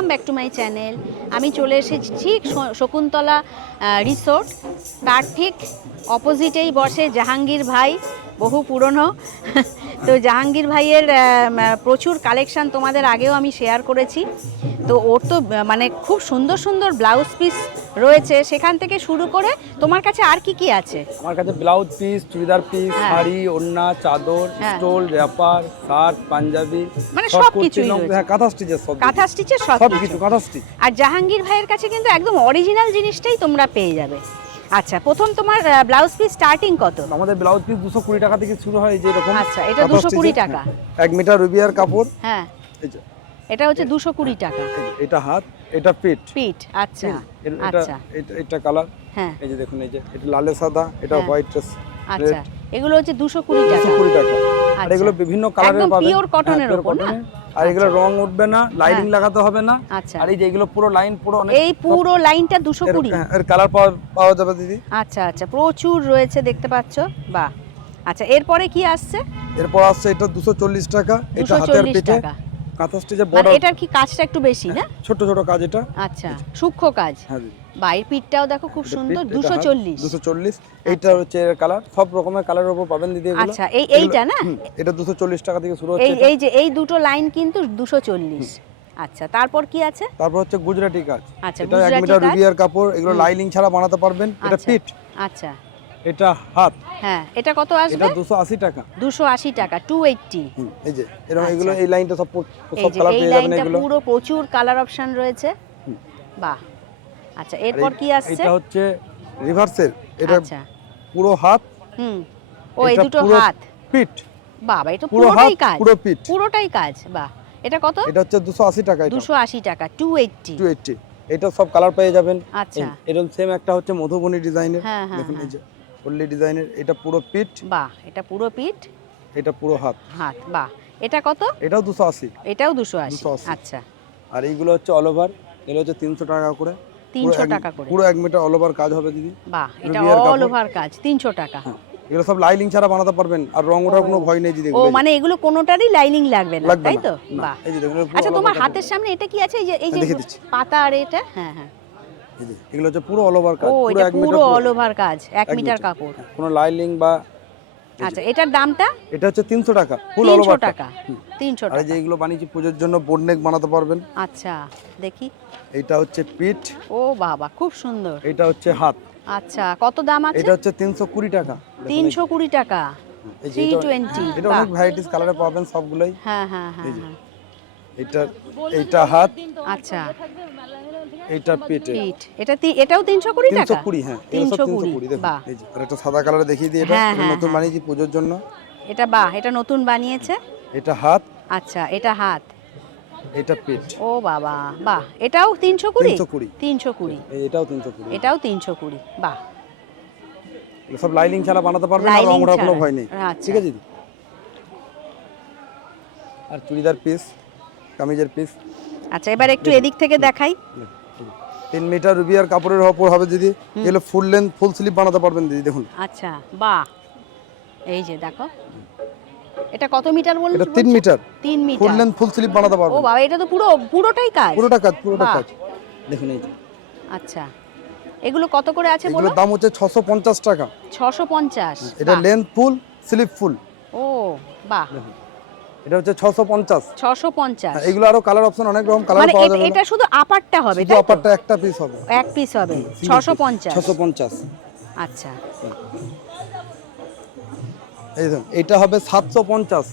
Welcome back to my channel আমি চলে এসেছি ঠিক শকুন্তলা রিসোর্ট তার ঠিক অপোজিটেই বসে, জাহাঙ্গীর ভাই, বহু পুরনো। তো জাহাঙ্গীর ভাইয়ের প্রচুর কালেকশান তোমাদের আগেও আমি শেয়ার করেছি। তো ওর তো মানে খুব সুন্দর সুন্দর ব্লাউজ পিস রয়েছে সেখান থেকে শুরু করে তোমার কাছে আর কি কি আছে? আমার কাছে ব্লাউজ পিস চুড়িদার পিস হ্যাঁ। শাড়ি ওড়না চাদর হ্যাঁ। স্টোল র্যাপার শার্ট পাঞ্জাবি মানে short সব কুর্তি, কিছুই long- রয়েছে। হ্যাঁ কাঁথা স্টিচের সব। কাঁথা স্টিচের সব সব কিছু। কিছু কাঁথা স্টিচ আর জাহাঙ্গীর ভাইয়ের কাছে কিন্তু একদম অরিজিনাল জিনিসটাই তোমরা পেয়ে যাবে। আচ্ছা প্রথম তোমার ব্লাউজ পিস স্টার্টিং কত? আমাদের ব্লাউজ পিস দুশো কুড়ি টাকা থেকে শুরু হয় যে এরকম। আচ্ছা, এটা কাঁথা 220 stitch-এর, টাকা। হ্যাঁ, এক মিটার রুবিয়ার কাপড়। হ্যাঁ। এই যে, এটা হচ্ছে দুশো কুড়ি টাকা। এটা হাত এটা পেট পিঠ আচ্ছা এটা আচ্ছা। এটা কালার। হ্যাঁ। এই যে দেখুন এই যে এটা লালে সাদা এটা হ্যাঁ। হোয়াইট আচ্ছা এগুলো হচ্ছে দুশো কুড়ি টাকা। কুড়ি টাকা। আর আচ্ছা। এগুলো বিভিন্ন কালারের পাবেন। cotton হ্যাঁ, ওপর না? আর এগুলো রং উঠবে না লাইনিং হ্যাঁ। লাগাতে হবে না। আচ্ছা। আর এই যে এগুলো পুরো লাইন পুরো অনেক এই পুরো লাইনটা দুশো এর- কুড়ি। হ্যাঁ, কালার পাওয়া যাবে দিদি। আচ্ছা আচ্ছা। প্রচুর রয়েছে দেখতে পাচ্ছ? বাহ। আচ্ছা এরপরে কি আসছে? এরপর আসছে এটা দুশো চল্লিশ টাকা। এটা হাতের পিঠে। টাকা। কাঁথা স্টিচের বড় এটার কি কাজটা একটু বেশি না? ছোট ছোট কাজ এটা। আচ্ছা সূক্ষ্ম কাজ। হ্যাঁ বাইরের পিঠটাও দেখো খুব সুন্দর দুশো চল্লিশ। দুশো চল্লিশ। এইটা হচ্ছে কালার সব রকমের কালারের উপর পাবেন দিদি এগুলো। আচ্ছা এই এইটা না? এটা দুশো চল্লিশ টাকা থেকে শুরু হচ্ছে। এই যে এই দুটো লাইন কিন্তু দুশো চল্লিশ। আচ্ছা তারপর কি আছে? তারপর হচ্ছে গুজরাটি কাজ। আচ্ছা, এটা মিটার কাপড় এগুলো লাইনিং ছাড়া বানাতে পারবেন। এটা আচ্ছা। পিঠ। আচ্ছা। এটা হাত। হ্যাঁ এটা কত এটা আসবে? দুশো আশি টাকা। দুশো আশি টাকা টু এইটটি হুম, এই যে এরকম আচ্ছা। এগুলো এই লাইনটা সব সব কালার পেয়ে যাবেন এগুলো। পুরো প্রচুর কালার অপশন রয়েছে। বাহ। আচ্ছা এরপর কি আসছে? এটা হচ্ছে রিভার্সের এটা আচ্ছা। পুরো হাত। হুম। ও এই দুটো হাত। পিঠ। বাবা এটা পুরোটাই কাজ। পুরো পিঠ। পুরোটাই কাজ বাহ। এটা কত? এটা হচ্ছে দুশো আশি টাকা এটা। দুশো আশি টাকা টু এইটটি টু এইটটি এটা সব কালার পেয়ে যাবেন। আচ্ছা। এরকম সেম একটা হচ্ছে মধুবনী ডিজাইনের হ্যাঁ, হ্যাঁ, দেখুন এই হ্যাঁ। যে। পল্লী ডিজাইনের এটা পুরো পিঠ বাহ এটা পুরো পিঠ এটা পুরো হাত। হাত বাহ। এটা কত? এটাও দুশো আশি। এটাও দুশো আশি। 280 আচ্ছা। আর এইগুলো হচ্ছে অল ওভার এগুলো হচ্ছে তিনশো টাকা করে। তিনশো টাকা করে। পুরো এক মিটার অল ওভার কাজ হবে দিদি। বাহ এটা অল ওভার কাজ তিনশো টাকা। হ্যাঁ এগুলো সব লাইনিং ছাড়া বানাতে পারবেন আর রং ওঠার কোনো ভয় নেই দিদি ও যে। মানে এগুলো কোনোটারই লাইনিং লাগবে না তাই তো। বাহ। এই যে দেখুন আচ্ছা তোমার হাতের সামনে এটা কি আছে? এই যে এই যে হ্যাঁ, দিচ্ছি। পাতা আর এটা? হ্যাঁ হ্যাঁ। যে, এগুলো হচ্ছে পুরো অল ওভার কাজ পুরো এটা এক পুরো অল ওভার কাজ এক মিটার মিটার। কাপড়। কোনো লাইলিং বা আচ্ছা এটার দামটা? এটা হচ্ছে তিনশো টাকা ফুল অল ওভার টাকা তিনশো আর যে টাকা। এগুলো বানিয়েছি পুজোর জন্য বোর্ড নেক বানাতে পারবেন। আচ্ছা দেখি। এইটা হচ্ছে পিঠ ও বাবা খুব সুন্দর। এটা হচ্ছে হাত। আচ্ছা কত দাম আছে? এটা হচ্ছে তিনশো কুড়ি টাকা। দেখুন এই- তিনশো কুড়ি টাকা এই যে থ্রি এটা- টোয়েন্টি এটা অনেক ভ্যারাইটিস কালারে পাবেন সবগুলোই। হ্যাঁ হ্যাঁ হ্যাঁ। হ্যাঁ। এটা এইটা হাত। আচ্ছা। এইটা পেটে। এটা তি- এটাও তিনশো কুড়ি তিনশো টাকা কুড়ি হ্যাঁ সব কুড়ি দেখুন বাহ। এই যে। আর একটা সাদা কালারে দেখিয়ে দিই এটা হ্যাঁ, এটা হ্যাঁ, নতুন হ্যাঁ। বানিয়েছি পুজোর জন্য। এটা বাহ এটা নতুন বানিয়েছে? এটা হাত। আচ্ছা এটা হাত। এটা পেট। ও বাবা বাহ এটাও তিনশো কুড়ি? তিনশো কুড়ি। তিনশো কুড়ি। এই এটাও তিনশো কুড়ি। এটাও তিনশো কুড়ি বাহ। এগুলো সব লাইলিং ছাড়া বানাতে রং Lining ওঠার কোনো ছাড়া। ভয় নেই। আচ্ছা। ঠিক আছে? দিদি আর চুড়িদার পিস কামিজের পিস আচ্ছা এবার একটু এদিক থেকে দেখাই। তিন মিটার রুবিয়ার কাপড়ের ওপর হবে দিদি এগুলো ফুল লেন্থ ফুল স্লিপ বানাতে পারবেন দিদি দেখুন। আচ্ছা বাহ। এই যে দেখো এটা কত মিটার বলুন এটা তিন মিটার তিন full metre length full sleeve বানাতে ও বাবা এটা তো পুরো পুরোটাই কাজ? পুরোটা কাজ পুরোটা কাজ। দেখুন এই যে। আচ্ছা এগুলো কত করে আছে বলো? এগুলোর দাম হচ্ছে ছশো পঞ্চাশ টাকা। ছশো পঞ্চাশ এটা লেন্থ ফুল স্লিপ ফুল ও বাহ। এটা হচ্ছে 650 650 হ্যাঁ, এগুলো আরও কালার অপশন অনেক রকম কালার মানে পাওয়া যাবে। এটা শুধু আপারটা হবে আপারটা একটা পিস হবে। এক পিস হবে 650 650 আচ্ছা। এই দেখুন এটা হবে 750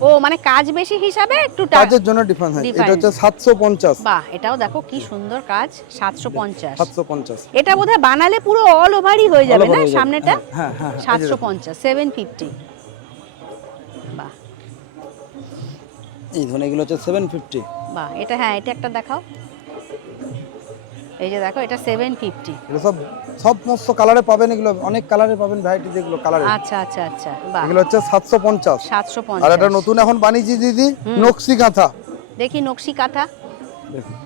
ও মানে কাজ বেশি হিসাবে একটু কাজের জন্য ডিফারেন্স হয় হ্যাঁ, এটা হচ্ছে 750 বাহ এটাও দেখো কি সুন্দর কাজ 750 750 এটা বোধহয় বানালে পুরো অল ওভারই হয়ে যাবে না? সামনেটা হ্যাঁ হ্যাঁ, হ্যাঁ 750 750 এই ধরুন এগুলো হচ্ছে সেভেন ফিফটি বাহ এটা হ্যাঁ এটা একটা দেখাও। এই যে দেখো এটা সেভেন ফিফটি এগুলো সব সমস্ত কালারে পাবেন এগুলো অনেক কালারে পাবেন ভ্যারাইটি যেগুলো কালারে আচ্ছা আচ্ছা আচ্ছা বাহ এগুলো হচ্ছে সাতশো পঞ্চাশ। সাতশো আর পঞ্চাশ এটা নতুন এখন বানিয়েছি দিদি নকশি কাঁথা। দেখি নকশি কাঁথা। দেখুন।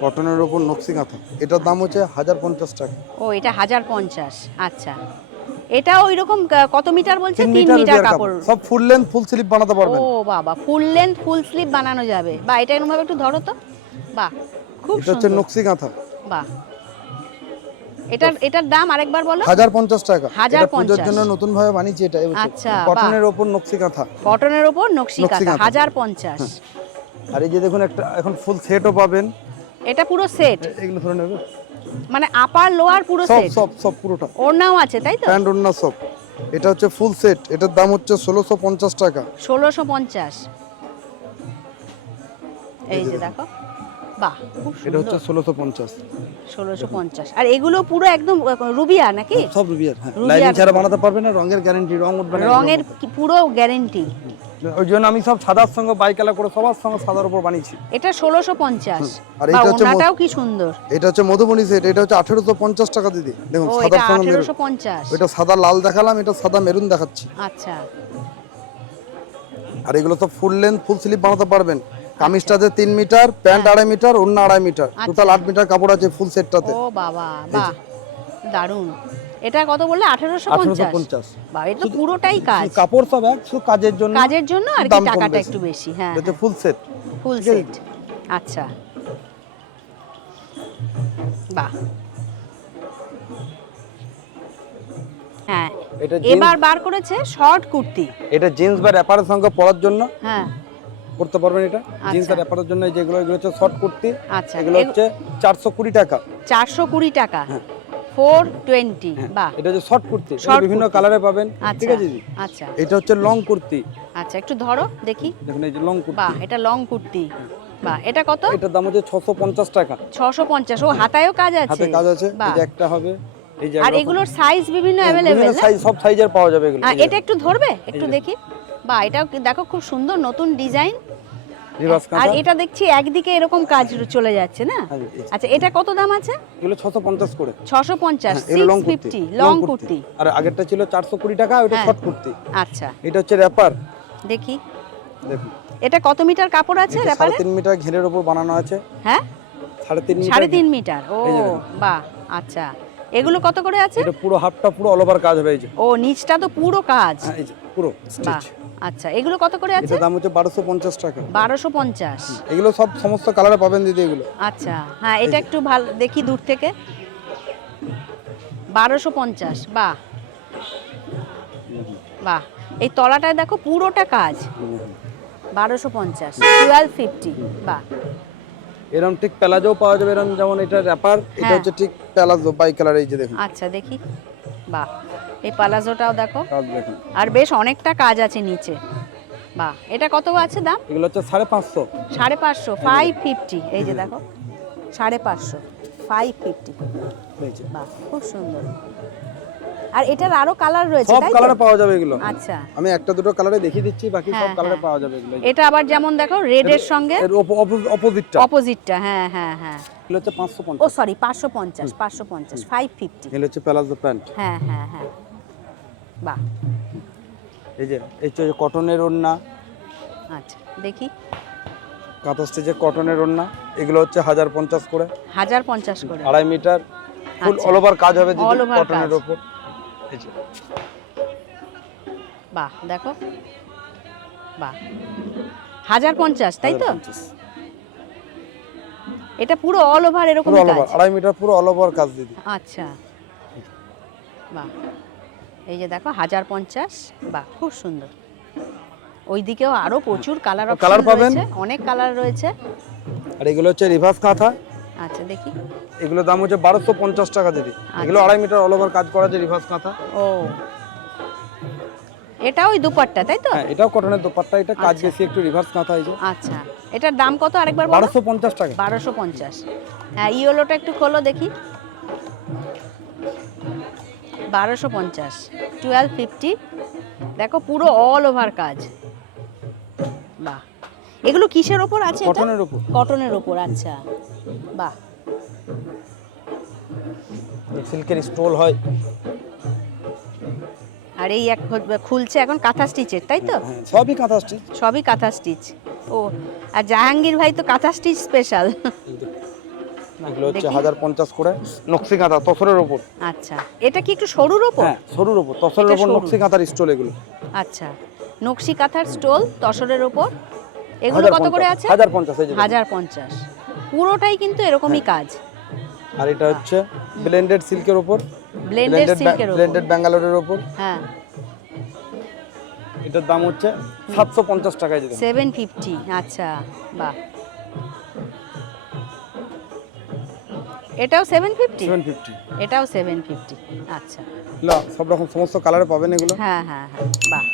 কটনের ওপর নকশি কাঁথা। এটার দাম হচ্ছে হাজার পঞ্চাশ টাকা। ও এটা হাজার পঞ্চাশ। আচ্ছা। এটা ওই রকম কত মিটার বলছে? তিন তিন মিটার মিটার কাপড়। সব ফুল লেন্থ ফুল স্লিপ বানাতে পারবেন। ও বাবা ফুল লেন্থ ফুল স্লিভ বানানো যাবে। বা এটা এরকম ভাবে একটু ধরো তো। বাহ খুব এটা হচ্ছে সুন্দর। নকশি কাঁথা বাহ। এটার এটার দাম আরেকবার বলো। হাজার পঞ্চাশ টাকা। হাজার এটা পঞ্চাশ। জন্য নতুন ভাবে বানিয়েছি এটা। আচ্ছা, কটনের ওপর নকশি কাঁথা কটনের ওপর নকশি কাঁথা কাঁথা। হাজার পঞ্চাশ। আর এই যে দেখুন একটা এখন ফুল সেটও পাবেন। এটা পুরো সেট এগুলো ধরে নেবে মানে আপার লোয়ার পুরো সেট সব সব পুরোটা। ওড়নাও আছে তাই তো? প্যান্ট ওড়না সব। এটা হচ্ছে ফুল সেট এটার দাম হচ্ছে ষোলোশো পঞ্চাশ টাকা। ষোলোশো পঞ্চাশ। এই যে দেখো। বাহ খুব এটা হচ্ছে ষোলোশো পঞ্চাশ। ষোলোশো পঞ্চাশ। আর এগুলো পুরো একদম রুবিয়া নাকি? সব রুবিয়ার হ্যাঁ। লাইনিং ছাড়া বানাতে পারবে না রঙের গ্যারান্টি রং উঠবে রঙের পুরো গ্যারেন্টি ওই জন্য আমি সব সাদার সঙ্গে বাই কালার করে সবার সঙ্গে সাদার উপর বানিয়েছি। এটা ষোলোশো পঞ্চাশ। আর বা এইটা হচ্ছে কি সুন্দর। এটা হচ্ছে মধুবনী সেট এটা হচ্ছে আঠেরোশো পঞ্চাশ টাকা দিদি। দেখুন সাদার সঙ্গে আঠেরোশো পঞ্চাশ। এটা সাদা লাল দেখালাম এটা সাদা মেরুন দেখাচ্ছি। আচ্ছা। আর এগুলো সব ফুল লেন্থ ফুল স্লিপ বানাতে পারবেন। কামিজটাতে তিন মিটার প্যান্ট আড়াই মিটার অন্য আড়াই মিটার। টোটাল আট মিটার কাপড় আছে ফুল সেটটাতে ও বাবা বাহ দারুণ। এটা কত বললে? আঠেরোশো আঠেরোশো পঞ্চাশ। পঞ্চাশ। বা এটা পুরোটাই কাজ। কাপড় সব এক শুধু কাজের জন্য কাজের জন্য আর কি টাকাটা একটু বেশি হ্যাঁ এটা ফুল সেট। Full set. আচ্ছা। বাহ। হ্যাঁ এটা এবার বার করেছে শর্ট কুর্তি। এটা জিন্স বা র্যাপারের সঙ্গে পরার জন্য হ্যাঁ। করতে পারবেন এটা। জিন্স আর র্যাপারের জন্য যেগুলো এগুলো হচ্ছে শর্ট কুর্তি আচ্ছা। এগুলো হচ্ছে চারশো কুড়ি টাকা। চারশো কুড়ি টাকা। ফোর টোয়েন্টি বাহ। এটা হচ্ছে শর্ট কুর্তি বিভিন্ন কালারে পাবেন ঠিক আচ্ছা আছে আচ্ছা। এটা হচ্ছে লং কুর্তি। আচ্ছা একটু ধরো দেখি। দেখুন এই যে লং কুর্তি। বাহ এটা লং কুর্তি। বাহ এটা কত? এটার দাম হচ্ছে ছশো পঞ্চাশ টাকা। ছশো পঞ্চাশ ও হাতায়ও কাজ আছে। হাতে কাজ আছে এই একটা হবে এই যে আর এগুলোর সাইজ বিভিন্ন হ্যাঁ, সাইজ সব সাইজের পাওয়া যাবে এগুলো এটা একটু ধরবে? একটু দেখি। বা এটাও দেখো খুব সুন্দর নতুন ডিজাইন আর এটা দেখছি একদিকে এরকম কাজ চলে যাচ্ছে না? হ্যাঁ, আচ্ছা এটা কত দাম আছে? এগুলো ছশো পঞ্চাশ করে। ছশো পঞ্চাশ হ্যাঁ, এগুলো লং কুর্তি আর আগেরটা ছিল চারশো কুড়ি টাকা ওটা হ্যাঁ। শর্ট কুর্তি। আচ্ছা। এটা হচ্ছে র্যাপার দেখি। দেখুন। এটা কত মিটার কাপড় আছে ব্যাপারে তিন মিটার ঘেরের উপর বানানো আছে। হ্যাঁ? সাড়ে তিন মিটার সাড়ে তিন মিটার ও বাহ আচ্ছা। এগুলো কত করে আছে? এটা পুরো হাফটা পুরো অল ওভার কাজ হবে এই যে ও নিচটা তো পুরো কাজ। হ্যাঁ, এই যে পুরো বাহ স্টিচ আচ্ছা এগুলো কত করে আছে? এটার দাম হচ্ছে বারোশো পঞ্চাশ টাকা। বারোশো পঞ্চাশ। এগুলো সব সমস্ত কালারে পাবেন দিদি এগুলো। আচ্ছা হ্যাঁ এটা একটু ভালো দেখি দূর থেকে। বারোশো পঞ্চাশ বাহ। বাহ এই তলাটায় দেখো পুরোটা কাজ। বারোশো পঞ্চাশ টুয়েলভ ফিফটি বাহ। এরকম ঠিক প্যালাজো পাওয়া যাবে এরকম যেমন এটা র্যাপার এটা হ্যাঁ। হচ্ছে ঠিক প্যালাজো বাই কালার এই যে দেখুন। আচ্ছা দেখি। বাহ এই প্যালাজোটাও দেখো। দেখুন। আর বেশ অনেকটা কাজ আছে নিচে। বাহ এটা কত আছে দাম? এগুলো হচ্ছে সাড়ে পাঁচশো। সাড়ে পাঁচশো ফাইভ ফিফটি এই যে দেখো সাড়ে পাঁচশো ফাইভ ফিফটি। বাহ খুব সুন্দর। আর এটার আরও কালার রয়েছে সব তাই তো? কালারে পাওয়া যাবে এগুলো। আচ্ছা। আমি একটা দুটো কালারে দেখিয়ে দিচ্ছি বাকি সব হ্যাঁ, কালারে হ্যাঁ। পাওয়া যাবে এগুলো। এটা আবার যেমন দেখো রেড এর সঙ্গে এর অপোজিটটা অপোজিটটা হ্যাঁ হ্যাঁ হ্যাঁ। এগুলো হচ্ছে পাঁচশো ও সরি পাঁচশো পঞ্চাশ পাঁচশো পঞ্চাশ ফাইভ ফিফটি এগুলো হচ্ছে প্যালাজো প্যান্ট হ্যাঁ হ্যাঁ হ্যাঁ। বাহ। এই যে এই হচ্ছে কটনের ওড়না। আচ্ছা দেখি। কাঁথা স্টেজে কটনের ওড়না এগুলো হচ্ছে হাজার পঞ্চাশ করে। হাজার পঞ্চাশ করে। আড়াই মিটার। ফুল। অল ওভার কাজ হবে দিদি কটনের কাজ। বাহ দেখো। বাহ। হাজার পঞ্চাশ তাই তো? এটা পুরো অল ওভার এরকম কাজ? আড়াই মিটার পুরো অল ওভার কাজ দিদি আচ্ছা। বাহ। এই যে দেখো হাজার পঞ্চাশ। বাহ খুব সুন্দর। ওইদিকেও আরও প্রচুর কালার colour পাবেন? অনেক কালার রয়েছে। আর এগুলো হচ্ছে রিভার্স কাঁথা। আচ্ছা দেখি। এগুলো দাম হচ্ছে বারোশো পঞ্চাশ টাকা দিদি এগুলো আড়াই মিটার অল ওভার কাজ করা আছে রিভার্স কাঁথা। ও। এটা ওই দুপাট্টা তাই তো? হ্যাঁ এটাও কটনের দোপাট্টা এটা কাজ আচ্ছা। বেশি একটু রিভার্স কাঁথা যে। আচ্ছা। এটার দাম কত আরেকবার বারোশো পঞ্চাশ টাকা। বারোশো পঞ্চাশ। হ্যাঁ ইয়েলোটা একটু খোলো দেখি। বারোশো পঞ্চাশ। টুয়েলভ ফিফটি দেখো পুরো অল ওভার কাজ। বাহ। এগুলো কিসের ওপর আছে কটনের উপর কটনের ওপর আচ্ছা। বাহ। সিল্কের স্টোল হয়। আর এই এক খুলছে এখন কাঁথা স্টিচের তাই তো? হ্যাঁ সবই কাঁথা স্টিচ। সবই কাঁথা স্টিচ। ও আর জাহাঙ্গীর ভাই তো কাঁথা স্টিচ স্পেশাল। এগুলো হচ্ছে হাজার পঞ্চাশ করে নকশি কাঁথা তসরের ওপর। আচ্ছা। এটা কি একটু সরুর ওপর? হ্যাঁ সরুর ওপর তসরের ওপর নকশি কাঁথার স্টল এগুলো। আচ্ছা। নকশি কাঁথার স্টোল তসরের ওপর। এগুলো কত করে আছে? হাজার পঞ্চাশ এই যে দেখুন। হাজার পঞ্চাশ। পুরোটাই কিন্তু এরকমই কাজ। আর এটা হচ্ছে ব্লেন্ডেড সিল্কের ওপর ব্লেন্ডেড সিল্কের ওপর ব্লেন্ডেড ব্যাঙ্গালোরের ওপর হ্যাঁ। এটার দাম হচ্ছে সাতশো পঞ্চাশ টাকায় যেতে সেভেন ফিফটি আচ্ছা বাহ। এটাও সেভেন ফিফটি সেভেন ফিফটি এটাও সেভেন ফিফটি আচ্ছা। সব রকম সমস্ত কালারে পাবেন এগুলো। হ্যাঁ হ্যাঁ হ্যাঁ বাহ।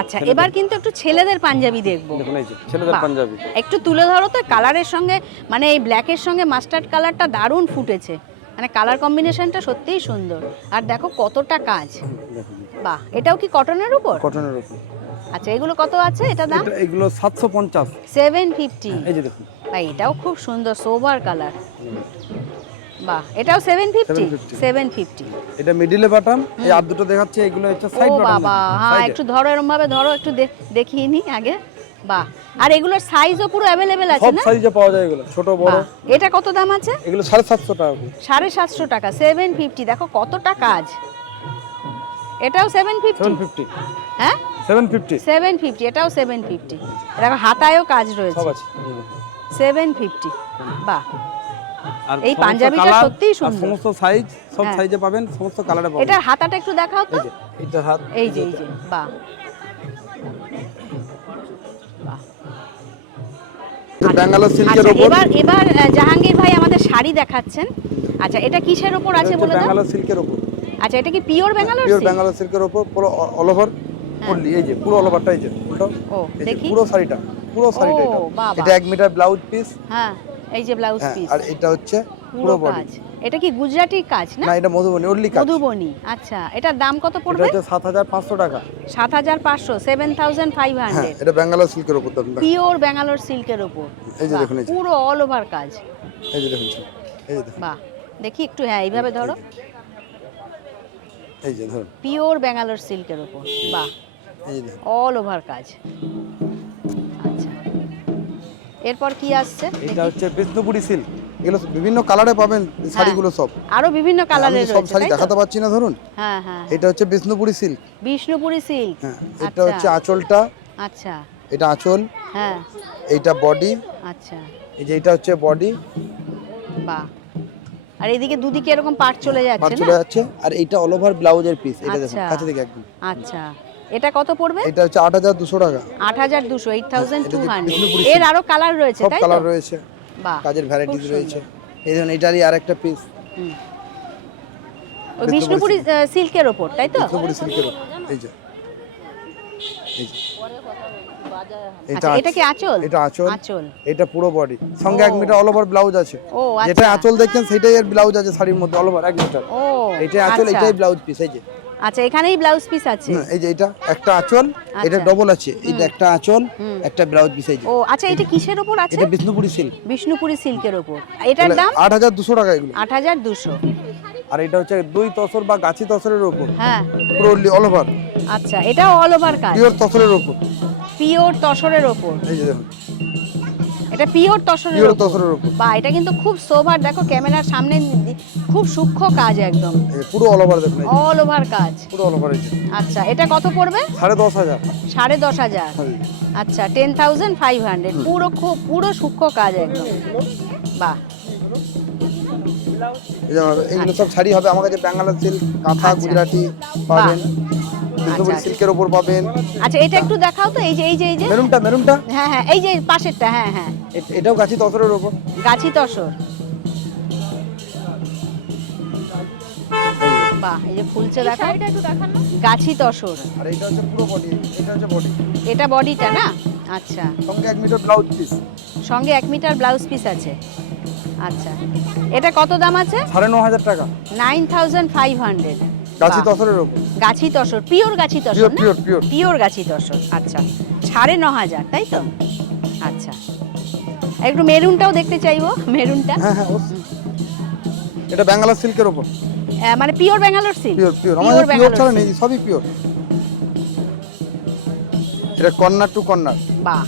আচ্ছা এবার কিন্তু একটু ছেলেদের পাঞ্জাবি দেখব। দেখুন এই যে ছেলেদের পাঞ্জাবি। একটু তুলে ধরো তো কালারের সঙ্গে মানে এই ব্ল্যাকের সঙ্গে মাস্টার্ড কালারটা দারুণ ফুটেছে। মানে কালার কম্বিনেশনটা সত্যিই সুন্দর। আর দেখো কতটা কাজ। বাহ এটাও কি কটনের উপর? কটনের ওপর আচ্ছা এগুলো কত আছে? এটা দাম? এগুলো সাতশো পঞ্চাশ। সেভেন ফিফটি এই যে দেখুন। ভাই এটাও খুব সুন্দর সোভার কালার বাহ এটাও সেভেন ফিফটি 750 সেভেন ফিফটি এটা মিডিলে বাটাম এই আর দুটো দেখাচ্ছে এগুলো হচ্ছে সাইড বাটাম বাবা হ্যাঁ একটু ধরো এরম ভাবে ধরো একটু দেখিয়ে নি আগে। বাহ আর এগুলোর সাইজও পুরো অ্যাভেলেবেল আছে সব না? সাইজে পাওয়া যায় এগুলো ছোট বড়। এটা কত দাম আছে? এগুলো সাড়ে সাতশো টাকা করে। সাড়ে সাতশো টাকা সেভেন ফিফটি দেখো কতটা কাজ। এটাও সেভেন ফিফটি সেভেন ফিফটি হ্যাঁ? সেভেন ফিফটি সেভেন ফিফটি এটাও সেভেন ফিফটি দেখো হাতায়ও কাজ সব রয়েছে আছে। সেভেন ফিফটি বাহ। আর এই পাঞ্জাবিটা সত্যিই সুন্দর। সমস্ত সাইজ সব হ্যাঁ। সাইজে পাবেন সমস্ত কালারে পাবেন এটার হাতাটা একটু দেখাও তো। এটা হাত এই যে এই যে বাহ। বাহ ব্যাঙ্গালোর সিল্কের আচ্ছা এবার এবার জাহাঙ্গীর ভাই আমাদের শাড়ি দেখাচ্ছেন। আচ্ছা এটা কিসের ওপর আছে বলে দাও? ব্যাঙ্গালোর সিল্কের ওপর আচ্ছা এটা কি পিওর ব্যাঙ্গালোর পিওর ব্যাঙ্গালোর সিল্কের ওপর পুরো অল ওভার পড়লি এই যে পুরো অল ওভারটা এই যে উল্টো ও দেখি। পুরো শাড়িটা পুরো শাড়িটা এটা। মিটার ব্লাউজ পিস হ্যাঁ। এই যে ব্লাউজ হ্যাঁ পিস আর এটা হচ্ছে পুরো বডি এটা কি গুজরাটির কাজ না? না এটা মধুবনী ওনলি কাজ। মধুবনী আচ্ছা। এটার দাম কত পড়বে? হাজার পাঁচশো টাকা। সাত হাজার পাঁচশো সেভেন থাউজেন্ড ফাইভ হ্যাঁ হান্ড্রেড এটা ব্যাঙ্গালোর সিল্কের ওপর দাম পিওর ব্যাঙ্গালোর সিল্কের ওপর এই যে দেখুন পুরো অল ওভার কাজ। এই যে দেখুন এই যে দেখুন। বাহ দেখি একটু হ্যাঁ এইভাবে ধরো। এই যে ধরুন। পিওর ব্যাঙ্গালোর সিল্কের ওপর বাহ অল ওভার কাজ। এরপর কি আসছে? এটা হচ্ছে বিষ্ণুপুরি সিল্ক এগুলো বিভিন্ন কালারে পাবেন শাড়িগুলো সব। আরও বিভিন্ন আমি কালারের সব শাড়ি দেখাতে পারছি না ধরুন। হ্যাঁ হ্যাঁ। এটা হচ্ছে বিষ্ণুপুরি সিল্ক বিষ্ণুপুরি সিল্ক হ্যাঁ এটা হচ্ছে আঁচলটা। আচ্ছা। এটা আঁচল। হ্যাঁ। এইটা বডি আচ্ছা। এই যে এটা হচ্ছে বডি বাহ। আর এদিকে দুদিকে এরকম পাট চলে যাচ্ছে চলে যাচ্ছে। আর এটা অল ওভার ব্লাউজের পিস এটা দেখুন আচ্ছা। কাছে থেকে একদম। আচ্ছা। এটা কত পড়বে? এটা হচ্ছে আট হাজার দুশো টাকা। আট হাজার দুশো এইট থাউজেন্ড এটা টু যে হান্ড্রেড বিষ্ণুপুরি এর আরও কালার রয়েছে তাই কালার রয়েছে। বাহ কাজের ভ্যারাইটিস রয়েছে। এই ধরুন এটারই আর একটা পিস ওই বিষ্ণুপুরি সিল্কের ওপর তাই তো? বিষ্ণুপুরি সিল্কের এই যে। এই যে। আচ্ছা এটা কি আঁচল? এটা আঁচল। আঁচল। এটা পুরো বডি সঙ্গে এক মিটার অল ওভার ব্লাউজ আছে। ও যেটা আচ্ছা। আঁচল দেখছেন সেটাই এর ব্লাউজ আছে শাড়ির মধ্যে অল ওভার এক মিটার ও এটাই আঁচল আচ্ছা। এটাই ব্লাউজ পিস এই যে। আচ্ছা এখানেই ব্লাউজ পিস আছে? এই যে এটা একটা আঁচল এটা আচ্ছা। ডবল আছে। এটা একটা আঁচল। একটা ব্লাউজ পিস আছে ও আচ্ছা এটা কিসের ওপর আছে? এটা বিষ্ণুপুরি সিল্ক বিষ্ণুপুরি সিল্কের ওপর এটার দাম? আট হাজার দুশো টাকা এগুলো। আট হাজার দুশো। আর এটা হচ্ছে দুই তসর বা গাছি তসরের উপর। হ্যাঁ। পুরো অল ওভার আচ্ছা এটা অল ওভার কাজ। পিওর তসরের উপর। পিওর তসরের ওপর এই যে দেখুন। এটা পিওর তসরের উপর। বা এটা কিন্তু খুব সোভার দেখো ক্যামেরার সামনে খুব সূক্ষ্ম কাজ একদম। এই পুরো অল ওভার দেখুন এই যে, অল ওভার কাজ। পুরো অল ওভার এই যে। আচ্ছা এটা কত পড়বে? সাড়ে দশ হাজার। সাড়ে দশ হাজার। হ্যাঁ। আচ্ছা টেন থাউজেন্ড ফাইভ হান্ড্রেড পুরো খুব পুরো সূক্ষ্ম কাজ একদম। বাহ। এই যে এইগুলো সব শাড়ি হবে। আমার কাছে ব্যাঙ্গালোর সিল্ক কাঁথা আচ্ছা। গুজরাটি পাবেন। আচ্ছা। সিল্কের উপর পাবেন। আচ্ছা এটা একটু দেখাও তো। এই যে এই যে এই যে। মেরুনটা মেরুনটা? হ্যাঁ হ্যাঁ এই যে পাশেরটা হ্যাঁ হ্যাঁ। এ- এটাও গাছি তসরের উপর। গাছি তসর। বাহ এই যে ফুলছে দেখো। গাছি তসর। আর এটা হচ্ছে পুরো বডি এটা হচ্ছে বডি এটা বডিটা না? আচ্ছা। সঙ্গে এক মিটার ব্লাউজ পিস সঙ্গে এক মিটার ব্লাউজ পিস আছে। আচ্ছা। এটা কত দাম আছে? সাড়ে ন হাজার টাকা। Nine thousand five hundred. গাছি তসরের উপর গাছি তসর পিওর গাছি তসর পিওর না? পিওর পিওর পিওর গাছি তসর। আচ্ছা। সাড়ে ন হাজার তাই তো? আচ্ছা। একটু মেরুনটাও দেখতে চাইব মেরুনটা। হ্যাঁ হ্যাঁ এটা ব্যাঙ্গালোর সিল্কের উপর আহ, মানে pure Bangalore silk. Pure pure. আমাদের পিওর ছাড়া নেই সবই পিওর। এটা কর্নার টু কর্নার। বাহ।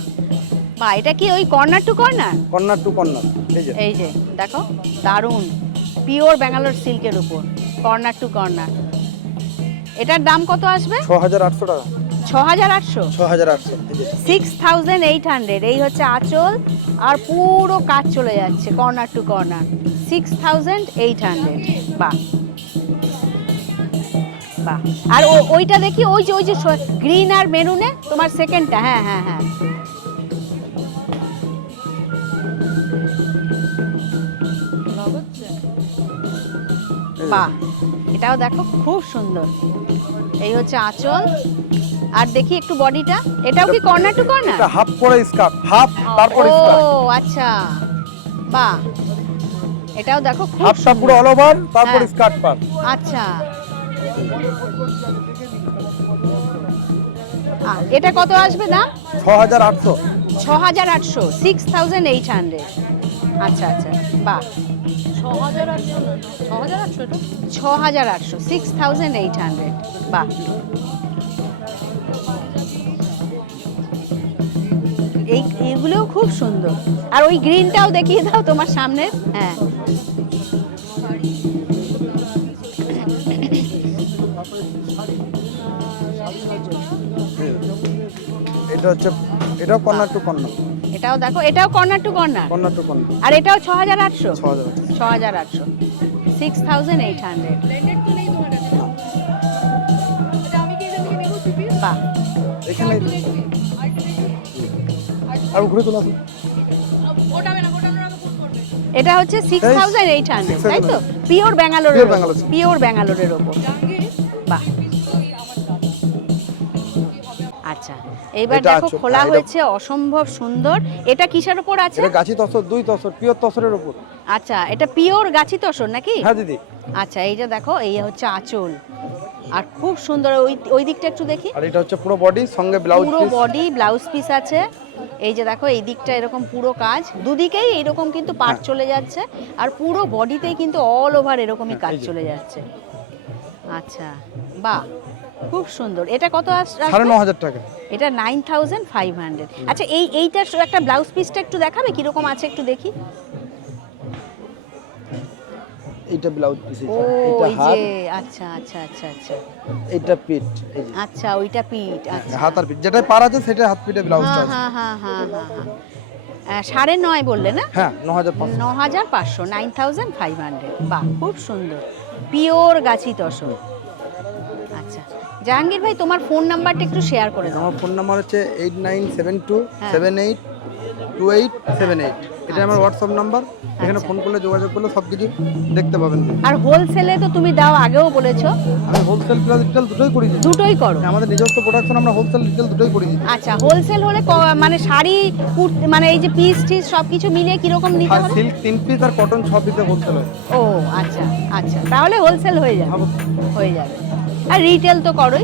বাহ এটা কি ওই corner to corner? Corner to corner এই যে। এই যে দেখো দারুণ। পিওর ব্যাঙ্গালোর সিল্কের উপর কর্নার টু কর্নার। এটার দাম কত আসবে? ছ হাজার আটশো টাকা। ছ হাজার আটশো? ছ হাজার আটশো এই সিক্স থাউজেন্ড এইট হান্ড্রেড এই হচ্ছে আঁচল আর পুরো কাজ চলে যাচ্ছে corner to corner. Six thousand eight hundred. বাহ। বাহ আর ওইটা দেখি ওই যে ওই যে গ্রিন আর মেরুনে তোমার সেকেন্ডটা হ্যাঁ হ্যাঁ হ্যাঁ। বাহ এটাও দেখো খুব সুন্দর। এই হচ্ছে আঁচল। আর দেখি একটু বডিটা। এটাও কি কর্নার টু কর্নার এটা হাফ পরে স্কার্ট হাফ তারপরে ও আচ্ছা। বাহ এটাও দেখো খুব হাফটা পুরো অল ওভার তারপর। স্কার্ট পার আচ্ছা। এটা কত আসবে না ছ হাজার আটশো। ছ হাজার আটশো সিক্স থাউজেন্ড এইট হান্ড্রেড আচ্ছা আচ্ছা বাহ ছ হাজার আটশো সিক্স থাউজেন্ড এইট হান্ড্রেড বাহ। এই এগুলোও খুব সুন্দর। আর ওই গ্রিনটাও দেখিয়ে দাও তোমার সামনে। হ্যাঁ। এটা হচ্ছে এটাও কর্নার টু কর্নার। এটাও দেখো এটাও corner to corner? Corner to corner. আর এটাও ছ হাজার আটশো। ছ হাজার আটশো। সিক্স থাউজেন্ড এইট হান্ড্রেড বাহ। এখানে আর ঘুরে আসুন। এটা হচ্ছে সিক্স থাউজেন্ড এইট হান্ড্রেড তাই তো? পিওর ব্যাঙ্গালোরের পিওর ব্যাঙ্গালোরের ওপর। বাহ। আচ্ছা এইবার দেখো খোলা হ্যাঁ, হয়েছে অসম্ভব সুন্দর। এটা কিসের ওপর আছে? এটা গাছি তসর দুই তসর পিওর তসরের উপর। আচ্ছা এটা পিওর গাছি তসর নাকি? হ্যাঁ দিদি। আচ্ছা এই যে দেখো এই হচ্ছে আঁচল। আর খুব সুন্দর ওই ওই দিকটা একটু দেখি। আর এটা হচ্ছে পুরো বডি সঙ্গে ব্লাউজ পুরো বডি ব্লাউজ পিস আছে। এই যে দেখো এই দিকটা এরকম পুরো কাজ। দুদিকেই এরকম কিন্তু পাট হ্যাঁ। চলে যাচ্ছে। আর পুরো বডিতেই কিন্তু অল ওভার এরকমই কাজ চলে যাচ্ছে। আচ্ছা বাহ! খুব সুন্দর। এটা কত সাড়ে ন হাজার টাকা। এটা নাইন থাউজেন্ড ফাইভ হান্ড্রেড আচ্ছা এই এইটার একটা ব্লাউজ পিসটা একটু দেখাবে? কীরকম আছে একটু দেখি। এইটা ব্লাউজ পিস এটা হাত। আচ্ছা আচ্ছা আচ্ছা আচ্ছা। এইটা পিঠ আচ্ছা ওইটা পিঠ আচ্ছা। হাত আর পিঠ যেটাই পার আছে সেটা হাত পিঠে ব্লাউজটা হ্যাঁ আছে। হ্যাঁ হ্যাঁ হ্যাঁ হ্যাঁ হ্যাঁ। সাড়ে নয় বললে না? হ্যাঁ ন হাজার পাঁচশো। ন হাজার পাঁচশো নাইন থাউজেন্ড ফাইভ হান্ড্রেড বাহ খুব সুন্দর। পিওর গাছি তসর। জাহাঙ্গীর ভাই তোমার ফোন নাম্বারটা একটু শেয়ার করে দাও। আমার ফোন নাম্বার হচ্ছে eight nine seven two. Seven eight two eight seven eight এটা আমার হোয়াটসঅ্যাপ নাম্বার এখানে আচ্ছা। ফোন করলে যোগাযোগ করলে সব কিছু দেখতে পাবেন। আর হোলসেলে তো তুমি দাও আগেও বলেছ। আমি হোলসেল প্লাস রিটেল দুটোই করি দুটোই করো। আমাদের নিজস্ব প্রোডাকশন আমরা হোলসেল রিটেল দুটোই করি আচ্ছা হোলসেল হলে মানে শাড়ি কুর্তি মানে এই যে পিস টিস সব কিছু মিলিয়ে কীরকম নিতে আর হবে? সিল্ক তিন পিস আর কটন ছ পিসে হোলসেল হয়। ও আচ্ছা আচ্ছা। তাহলে হোলসেল হয়ে যাবে। হয়ে যাবে। আর রিটেল তো করোই।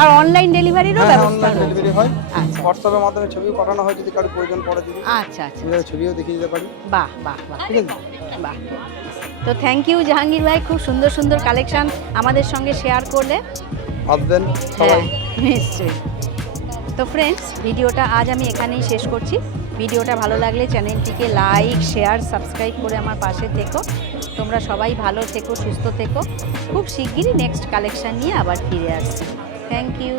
আর অনলাইন ডেলিভারিরও হ্যাঁ ব্যবস্থা অনলাইন ডেলিভারি হয়। আচ্ছা হোয়াটসঅ্যাপের মাধ্যমে ছবিও পাঠানো হয় যদি কারও প্রয়োজন পড়ে দিদি আচ্ছা আচ্ছা ছবিও দেখিয়ে দিতে পারি। বাহ বাহ বাহ। ঠিক আছে? বাহ। তো থ্যাংক ইউ জাহাঙ্গীর ভাই। খুব সুন্দর সুন্দর কালেকশন আমাদের সঙ্গে শেয়ার করলে। হ্যাঁ সবাই। নিশ্চয়ই। তো ফ্রেন্ডস ভিডিওটা আজ আমি এখানেই শেষ করছি। ভিডিওটা ভালো লাগলে চ্যানেলটিকে লাইক শেয়ার সাবস্ক্রাইব করে আমার পাশে থেকো। তোমরা সবাই ভালো থেকো, সুস্থ থেকো। খুব শিগগিরই নেক্সট কালেকশান নিয়ে আবার ফিরে আসছি। Thank you